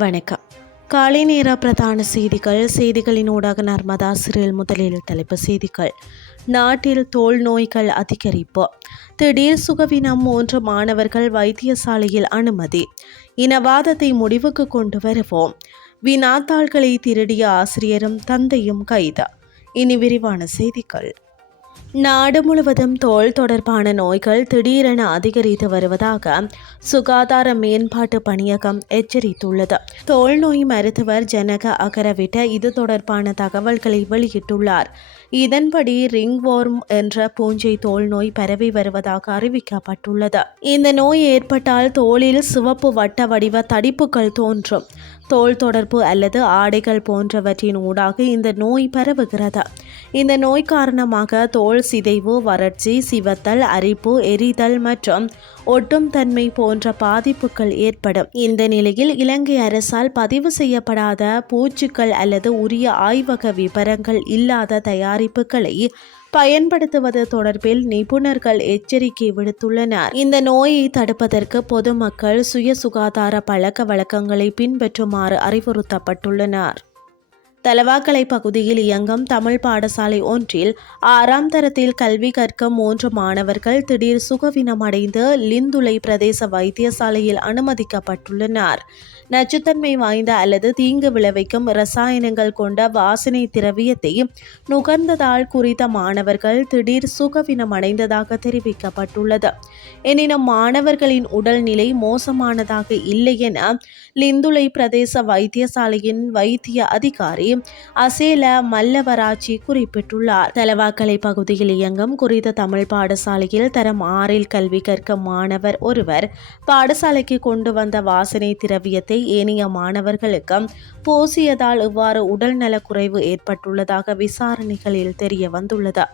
வணக்கம். காலை நேர பிரதான செய்திகளின் ஊடாக நர்மதா சிறில். முதலில் தலைப்பு செய்திகள். நாட்டில் தோல் நோய்கள் அதிகரிப்பு. திடீர் சுகவீனம் 3 மாணவர்கள் வைத்தியசாலையில் அனுமதி. இனவாதத்தை முடிவுக்கு கொண்டு வருவோம். வினாத்தாள்களை திருடிய ஆசிரியரும் தந்தையும் கைது. இனி விரிவான செய்திகள். நாடு முழுவதும் தோல் தொடர்பான நோய்கள் திடீரென அதிகரித்து வருவதாக சுகாதார மேம்பாட்டு பணியகம் எச்சரித்துள்ளது. தோல் நோய் மருத்துவர் ஜனக அகரவிட்ட இது தொடர்பான தகவல்களை வெளியிட்டுள்ளார். இதன்படி ரிங்வொர்ம் என்ற பூஞ்சை தோல் நோய் பரவி வருவதாக அறிவிக்கப்பட்டுள்ளது. இந்த நோய் ஏற்பட்டால் தோலில் சிவப்பு வட்ட வடிவ தடிப்புகள் தோன்றும். தோல் தொடர்பு அல்லது ஆடைகள் போன்றவற்றின் ஊடாக இந்த நோய் பரவுகிறது. இந்த நோய் காரணமாக தோல் சிதைவு, வறட்சி, சிவத்தல், அரிப்பு, எரிதல் மற்றும் ஒட்டும் தன்மை போன்ற பாதிப்புகள் ஏற்படும். இந்த நிலையில் இலங்கை அரசால் பதிவு செய்யப்படாத பூச்சுக்கள் அல்லது உரிய ஆய்வக விபரங்கள் இல்லாத தயாரிப்புகளை பயன்படுத்துவது தொடர்பில் நிபுணர்கள் எச்சரிக்கை விடுத்துள்ளனர். இந்த நோயை தடுப்பதற்கு பொதுமக்கள் சுய சுகாதார பழக்க வழக்கங்களை பின்பற்றுமாறு அறிவுறுத்தப்பட்டுள்ளனர். தலவாக்கலை பகுதியில் இயங்கும் தமிழ் பாடசாலை ஒன்றில் 6ஆம் தரத்தில் கல்வி கற்கும் 3 மாணவர்கள் திடீர் சுகவீனம் அடைந்து லிந்துலை பிரதேச வைத்தியசாலையில் அனுமதிக்கப்பட்டுள்ளனர். நச்சுத்தன்மை வாய்ந்த அல்லது தீங்கு விளைவிக்கும் இரசாயனங்கள் கொண்ட வாசனை திரவியத்தை நுகர்ந்ததால் குறித்த மாணவர்கள் திடீர் சுகவீனம் அடைந்ததாக தெரிவிக்கப்பட்டுள்ளது. எனினும் மாணவர்களின் உடல்நிலை மோசமானதாக இல்லை என லிந்துலை பிரதேச வைத்தியசாலையின் வைத்திய அதிகாரி அசேல மல்லவராட்சி குறிப்பிட்டுள்ளார். தலவாக்கலை பகுதியில் இயங்கும் குறித்த தமிழ் பாடசாலையில் தரம் 6இல் கல்வி கற்கும் மாணவர் ஒருவர் பாடசாலைக்கு கொண்டு வந்த வாசனை திரவியத்தை ஏனைய மாணவர்களுக்கு பூசியதால் இவ்வாறு உடல்நலக்குறைவு ஏற்பட்டுள்ளதாக விசாரணைகளில் தெரிய வந்துள்ளது.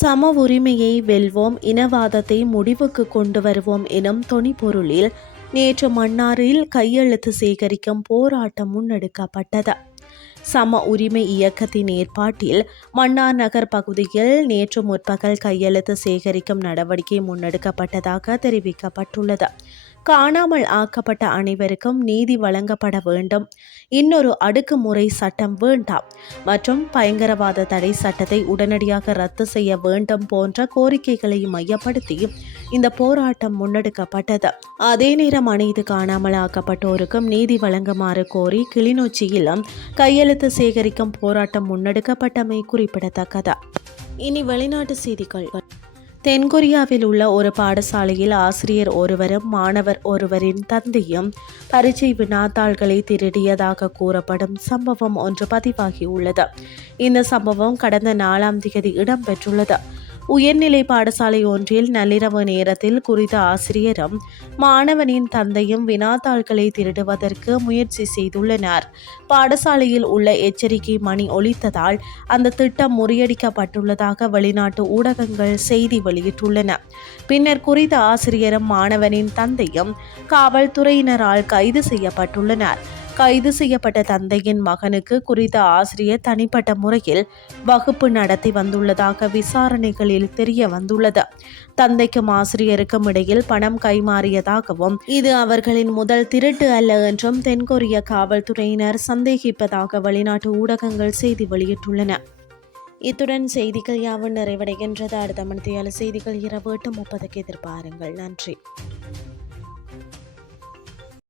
சம உரிமையை வெல்வோம், இனவாதத்தை முடிவுக்கு கொண்டு வருவோம் எனும் தொனிப்பொருளில் நேற்று மன்னாரில் கையெழுத்து சேகரிக்கும் போராட்டம் முன்னெடுக்கப்பட்டது. சம உரிமை இயக்கத்தின் ஏற்பாட்டில் மன்னார் நகர் பகுதியில் நேற்று முற்பகல் கையெழுத்து சேகரிக்கும் நடவடிக்கை முன்னெடுக்கப்பட்டதாக தெரிவிக்கப்பட்டுள்ளது. காணாமல் ஆக்கப்பட்ட அனைவருக்கும் நீதி வழங்கப்பட வேண்டும், இன்னொரு அடுக்குமுறை சட்டம் வேண்டாம் மற்றும் பயங்கரவாத தடை சட்டத்தை உடனடியாக ரத்து செய்ய வேண்டும் போன்ற கோரிக்கைகளை மையப்படுத்தி இந்த போராட்டம் முன்னெடுக்கப்பட்டது. அதே நேரம் அனைத்து காணாமல் ஆக்கப்பட்டோருக்கும் நீதி வழங்குமாறு கோரி கிளிநொச்சியிலும் கையெழுத்து சேகரிக்கும் போராட்டம் முன்னெடுக்கப்பட்டமை குறிப்பிடத்தக்கது. இனி வெளிநாட்டு செய்திகள். தென்கொரியாவில் உள்ள ஒரு பாடசாலையில் ஆசிரியர் ஒருவரும் மாணவர் ஒருவரின் தந்தையும் பரீட்சை வினாத்தாள்களை திருடியதாக கூறப்படும் சம்பவம் ஒன்று பதிவாகியுள்ளது. இந்த சம்பவம் கடந்த 4ஆம் தேதி இடம்பெற்றுள்ளது. உயர்நிலை பாடசாலை ஒன்றில் நள்ளிரவு நேரத்தில் குறித்த ஆசிரியரும் மாணவனின் தந்தையும் வினாத்தாள்களை திருடுவதற்கு முயற்சி செய்துள்ளனர். பாடசாலையில் உள்ள எச்சரிக்கை மணி ஒலித்ததால் அந்த திட்டம் முறியடிக்கப்பட்டுள்ளதாக வெளிநாட்டு ஊடகங்கள் செய்தி வெளியிட்டுள்ளன. பின்னர் குறித்த ஆசிரியரும் மாணவனின் தந்தையும் காவல்துறையினரால் கைது செய்யப்பட்டுள்ளனர். கைது செய்யப்பட்ட தந்தையின் மகனுக்கு குறித்த ஆசிரியர் தனிப்பட்ட முறையில் வகுப்பு நடத்தி வந்துள்ளதாக விசாரணைகளில் தெரிய வந்துள்ளது. தந்தைக்கும் ஆசிரியருக்கும் இடையில் பணம் கைமாறியதாகவும் இது அவர்களின் முதல் திருட்டு அல்ல என்றும் தென்கொரிய காவல்துறையினர் சந்தேகிப்பதாக வெளிநாட்டு ஊடகங்கள் செய்தி வெளியிட்டுள்ளன. இத்துடன் செய்திகள் யாவும் நிறைவடைகின்றது. அடுத்த மணித்தியால செய்திகள் இரவு 8:30 எதிர்பாருங்கள். நன்றி.